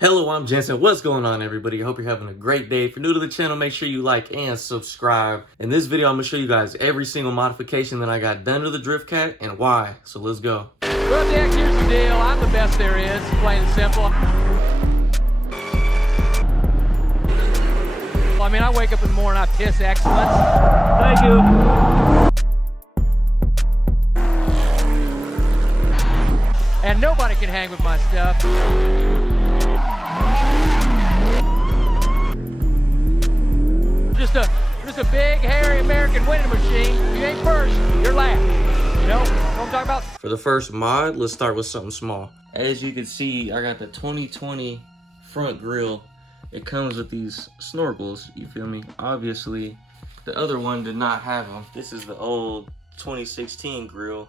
Hello, I'm Jensen. What's going on, everybody? I hope you're having a great day. If you're new to the channel, make sure you like and subscribe. In this video, I'm going to show you guys every single modification that I got done to the DriftCat and why. So let's go. Well, Dick, here's the deal. I'm the best there is, plain and simple. I mean, I wake up in the morning, I piss excellence. Thank you. And nobody can hang with my stuff. Just a big, hairy American winning machine. If you ain't first, you're last. You know what I'm talking about? For the first mod, let's start with something small. As you can see, I got the 2020 front grille. It comes with these snorkels, you feel me? Obviously, the other one did not have them. This is the old 2016 grille.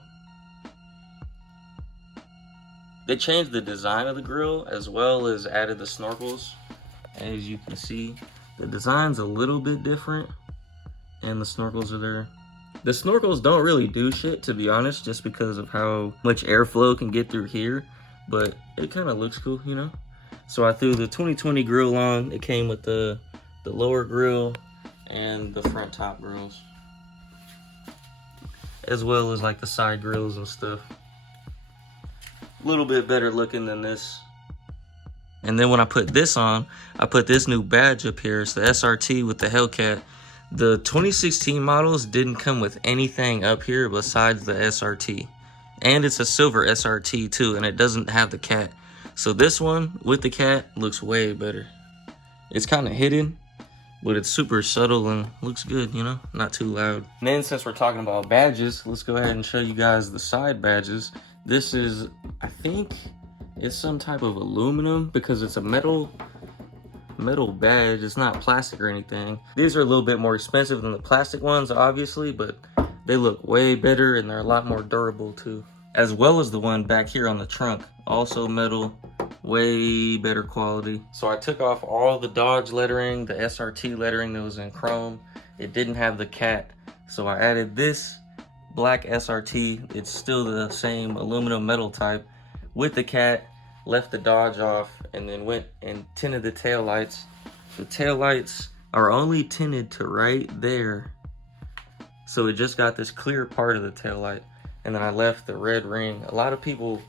They changed the design of the grille as well as added the snorkels. As you can see, the design's a little bit different and the snorkels are there. The snorkels don't really do shit, to be honest, just because of how much airflow can get through here, but it kind of looks cool, you know? So I threw the 2020 grill on. It came with the lower grill and the front top grills, as well as like the side grills and stuff. A little bit better looking than this. And then when I put this on, I put this new badge up here. It's the SRT with the HELLCAT. The 2016 models didn't come with anything up here besides the SRT. And it's a silver SRT too, and it doesn't have the cat. So this one with the cat looks way better. It's kind of hidden, but it's super subtle and looks good, you know? Not too loud. And then since we're talking about badges, let's go ahead and show you guys the side badges. This is, I think, it's some type of aluminum because it's a metal badge. It's not plastic or anything. These are a little bit more expensive than the plastic ones, obviously, but they look way better and they're a lot more durable too. As well as the one back here on the trunk, also metal, way better quality. So I took off all the Dodge lettering, the SRT lettering that was in chrome. It didn't have the cat, so I added this black SRT. It's still the same aluminum metal type with the cat. Left the Dodge off and then went and tinted the tail lights. The tail lights are only tinted to right there, so it just got this clear part of the tail light. And then I left the red ring. A lot of people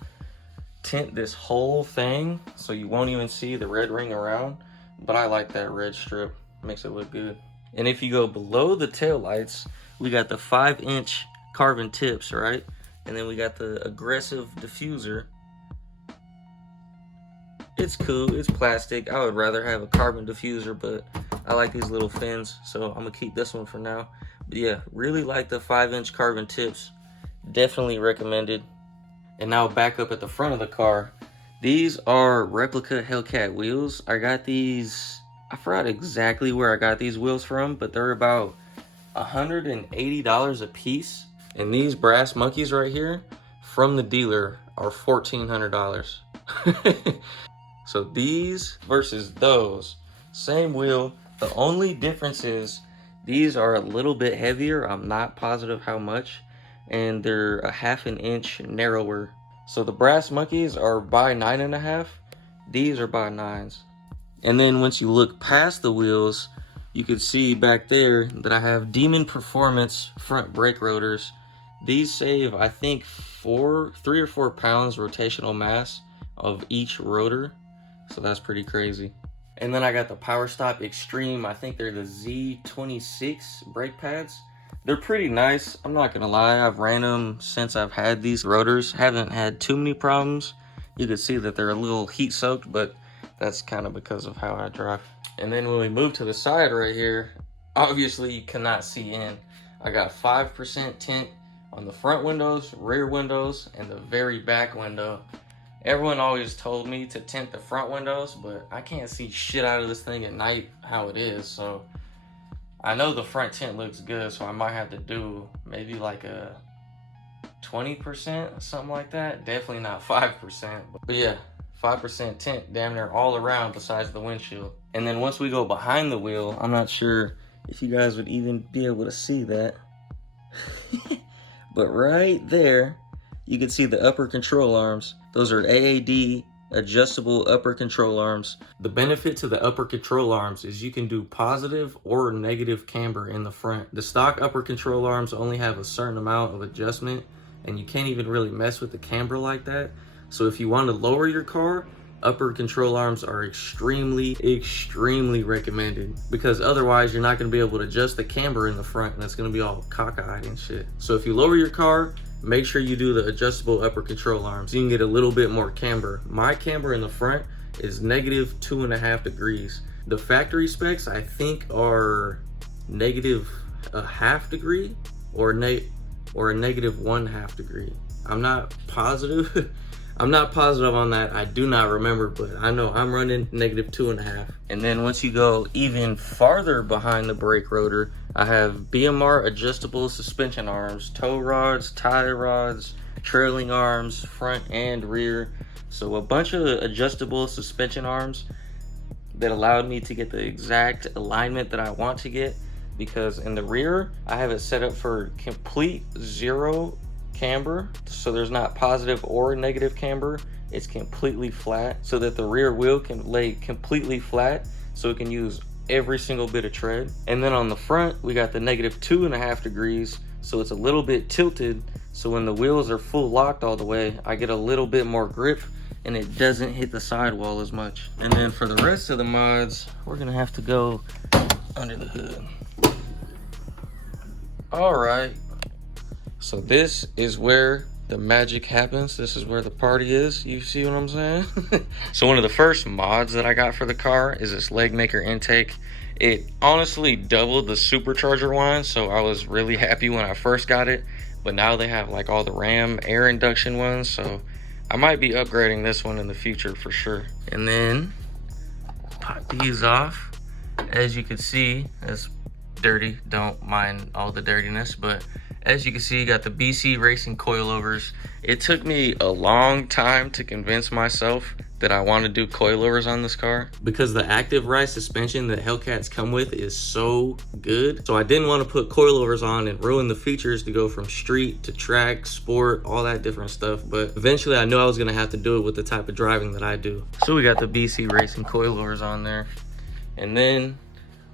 tint this whole thing so you won't even see the red ring around, but I like that red strip. Makes it look good. And if you go below the tail lights, we got the 5-inch carbon tips, right? And then we got the aggressive diffuser. It's cool, it's plastic. I would rather have a carbon diffuser, but I like these little fins, so I'm gonna keep this one for now. But yeah, really like the 5-inch carbon tips. Definitely recommended. And now back up at the front of the car. These are replica HELLCAT wheels. I got these, I forgot exactly where I got these wheels from, but they're about $180 a piece. And these brass monkeys right here from the dealer are $1,400. So these versus those, same wheel. The only difference is these are a little bit heavier. I'm not positive how much. And they're a 1/2 inch narrower. So the brass monkeys are by 9.5. These are by 9s. And then once you look past the wheels, you can see back there that I have Demon Performance front brake rotors. These save, I think, 3 or 4 pounds rotational mass of each rotor. So that's pretty crazy. And then I got the Power Stop Extreme. I think they're the Z26 brake pads. They're pretty nice. I'm not gonna lie, I've ran them since I've had these rotors. Haven't had too many problems. You can see that they're a little heat soaked, but that's kind of because of how I drive. And then when we move to the side right here, obviously you cannot see in. I got 5% tint on the front windows, rear windows, and the very back window. Everyone always told me to tint the front windows, but I can't see shit out of this thing at night how it is, so I know the front tint looks good, so I might have to do maybe like a 20%, something like that. Definitely not 5%, but yeah, 5% tint damn near all around besides the windshield. And then once we go behind the wheel, I'm not sure if you guys would even be able to see that. But right there, you can see the upper control arms. Those are AAD adjustable upper control arms. The benefit to the upper control arms is you can do positive or negative camber in the front. The stock upper control arms only have a certain amount of adjustment, and you can't even really mess with the camber like that. So if you want to lower your car, upper control arms are extremely recommended, because otherwise you're not going to be able to adjust the camber in the front, and it's going to be all cockeyed and shit. So if you lower your car, make sure you do the adjustable upper control arms. You can get a little bit more camber. My camber in the front is negative 2.5 degrees. The factory specs I think are negative a half degree or a negative 1/2 degree. I'm not positive. I'm not positive on that. I do not remember, but I know I'm running negative 2.5. And then once you go even farther behind the brake rotor, I have BMR adjustable suspension arms, tow rods, tie rods, trailing arms, front and rear. So a bunch of adjustable suspension arms that allowed me to get the exact alignment that I want to get, because in the rear, I have it set up for complete zero camber, so there's not positive or negative camber. It's completely flat, so that the rear wheel can lay completely flat, so it can use every single bit of tread. And then on the front, we got the negative 2.5 degrees, so it's a little bit tilted, so when the wheels are full locked all the way, I get a little bit more grip and it doesn't hit the sidewall as much. And then for the rest of the mods, we're gonna have to go under the hood. All right, so this is where the magic happens. This is where the party is. You see what I'm saying? So one of the first mods that I got for the car is this leg maker intake. It honestly doubled the supercharger one, so I was really happy when I first got it. But now they have like all the Ram air induction ones, so I might be upgrading this one in the future for sure. And then pop these off. As you can see, it's dirty. Don't mind all the dirtiness, but as you can see, you got the BC Racing coilovers. It took me a long time to convince myself that I want to do coilovers on this car, because the active ride suspension that Hellcats come with is so good. So I didn't want to put coilovers on and ruin the features to go from street to track, sport, all that different stuff. But eventually I knew I was going to have to do it with the type of driving that I do. So we got the BC Racing coilovers on there. And then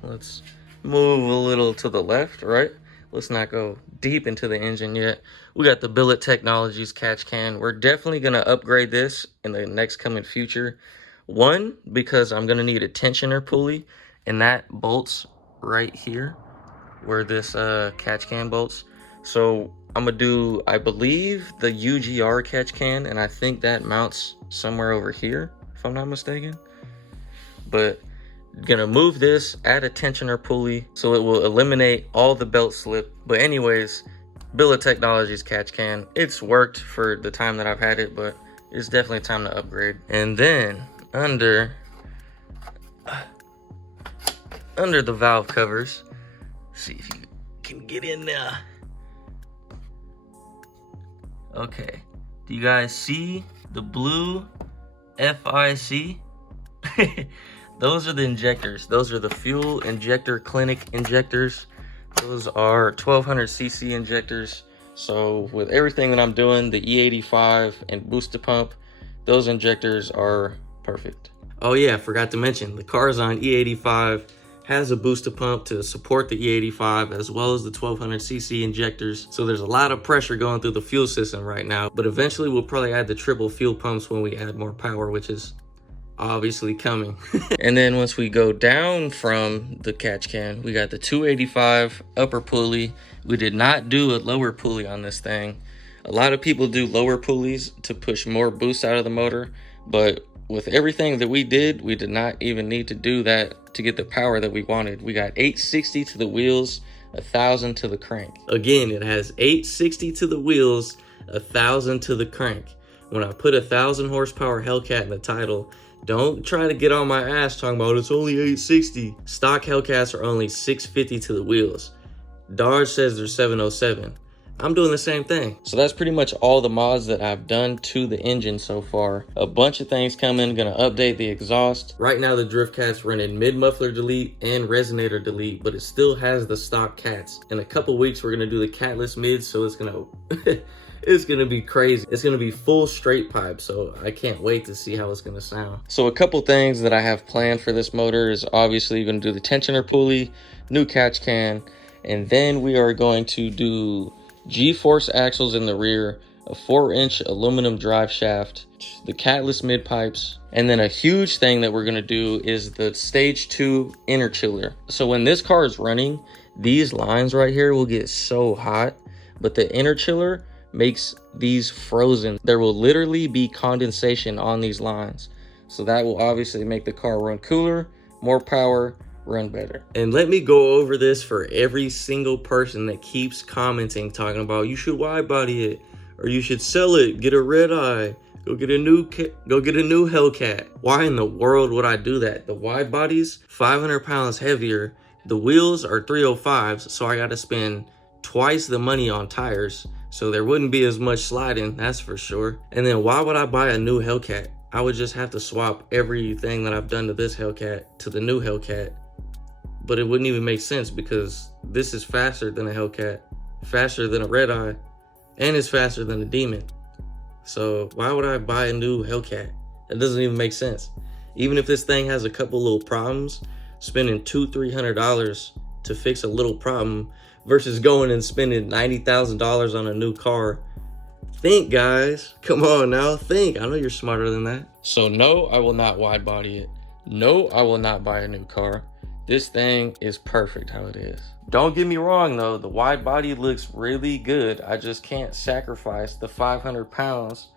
let's move a little to the left, right? Let's not go deep into the engine yet. We got the Billet Technologies catch can. We're definitely going to upgrade this in the next coming future. One, because I'm going to need a tensioner pulley, and that bolts right here where this catch can bolts. So I'm going to do, I believe, the UGR catch can, and I think that mounts somewhere over here, if I'm not mistaken. But gonna move this, add a tensioner pulley, so it will eliminate all the belt slip. But anyways, Billet Technologies catch can, it's worked for the time that I've had it, but it's definitely time to upgrade. And then under the valve covers, see if you can get in there. Okay, do you guys see the blue FIC? Those are the injectors. Those are the fuel injector clinic injectors. Those are 1200cc injectors. So with everything that I'm doing, the E85 and booster pump, those injectors are perfect. Oh yeah, I forgot to mention, the Carzon E85 has a booster pump to support the E85 as well as the 1200cc injectors. So there's a lot of pressure going through the fuel system right now, but eventually we'll probably add the triple fuel pumps when we add more power, which is obviously coming. And then once we go down from the catch can, we got the 285 upper pulley. We did not do a lower pulley on this thing. A lot of people do lower pulleys to push more boost out of the motor, but with everything that we did not even need to do that to get the power that we wanted. We got 860 to the wheels, 1,000 to the crank. Again, it has 860 to the wheels, 1,000 to the crank. When I put 1,000 horsepower Hellcat in the title, don't try to get on my ass talking about it's only 860. Stock Hellcats are only 650 to the wheels. Dodge says they're 707. I'm doing the same thing. So that's pretty much all the mods that I've done to the engine so far. A bunch of things coming, gonna update the exhaust. Right now the Drift Cat's running mid muffler delete and resonator delete, but it still has the stock cats. In a couple weeks we're gonna do the catless mids, so it's gonna It's gonna be crazy. It's gonna be full straight pipe, so I can't wait to see how it's gonna sound. So a couple things that I have planned for this motor is obviously gonna do the tensioner pulley, new catch can, and then we are going to do G-force axles in the rear, a 4-inch aluminum drive shaft, the catless mid pipes, and then a huge thing that we're gonna do is the stage 2 inner chiller. So when this car is running, these lines right here will get so hot, but the inner chiller makes these frozen. There will literally be condensation on these lines. So that will obviously make the car run cooler, more power, run better. And let me go over this for every single person that keeps commenting, talking about you should wide body it, or you should sell it, get a red eye, go get a new HELLCAT. Why in the world would I do that? The wide body's 500 pounds heavier. The wheels are 305s, so I gotta spend twice the money on tires. So there wouldn't be as much sliding, that's for sure. And then why would I buy a new HELLCAT? I would just have to swap everything that I've done to this HELLCAT to the new HELLCAT. But it wouldn't even make sense because this is faster than a HELLCAT, faster than a red eye, and it's faster than a Demon. So why would I buy a new HELLCAT? That doesn't even make sense. Even if this thing has a couple little problems, spending $200-300 to fix a little problem versus going and spending $90,000 on a new car. Think, guys. Come on now, think. I know you're smarter than that. So no, I will not wide body it. No, I will not buy a new car. This thing is perfect how it is. Don't get me wrong though, the wide body looks really good. I just can't sacrifice the 500 pounds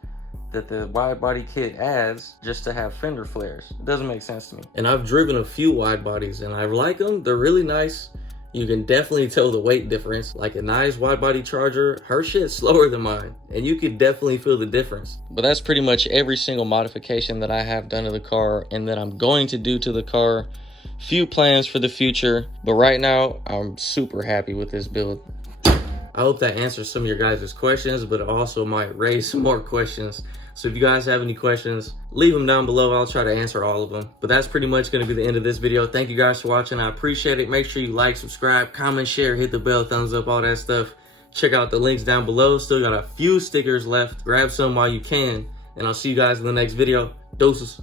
that the wide body kit adds just to have fender flares. It doesn't make sense to me. And I've driven a few wide bodies and I like them. They're really nice. You can definitely tell the weight difference. Like a nice wide body Charger, her shit's slower than mine, and you could definitely feel the difference. But that's pretty much every single modification that I have done to the car and that I'm going to do to the car. Few plans for the future, but right now I'm super happy with this build. I hope that answers some of your guys' questions, but it also might raise some more questions. So if you guys have any questions, leave them down below. I'll try to answer all of them. But that's pretty much going to be the end of this video. Thank you guys for watching. I appreciate it. Make sure you like, subscribe, comment, share, hit the bell, thumbs up, all that stuff. Check out the links down below. Still got a few stickers left. Grab some while you can. And I'll see you guys in the next video. Doses.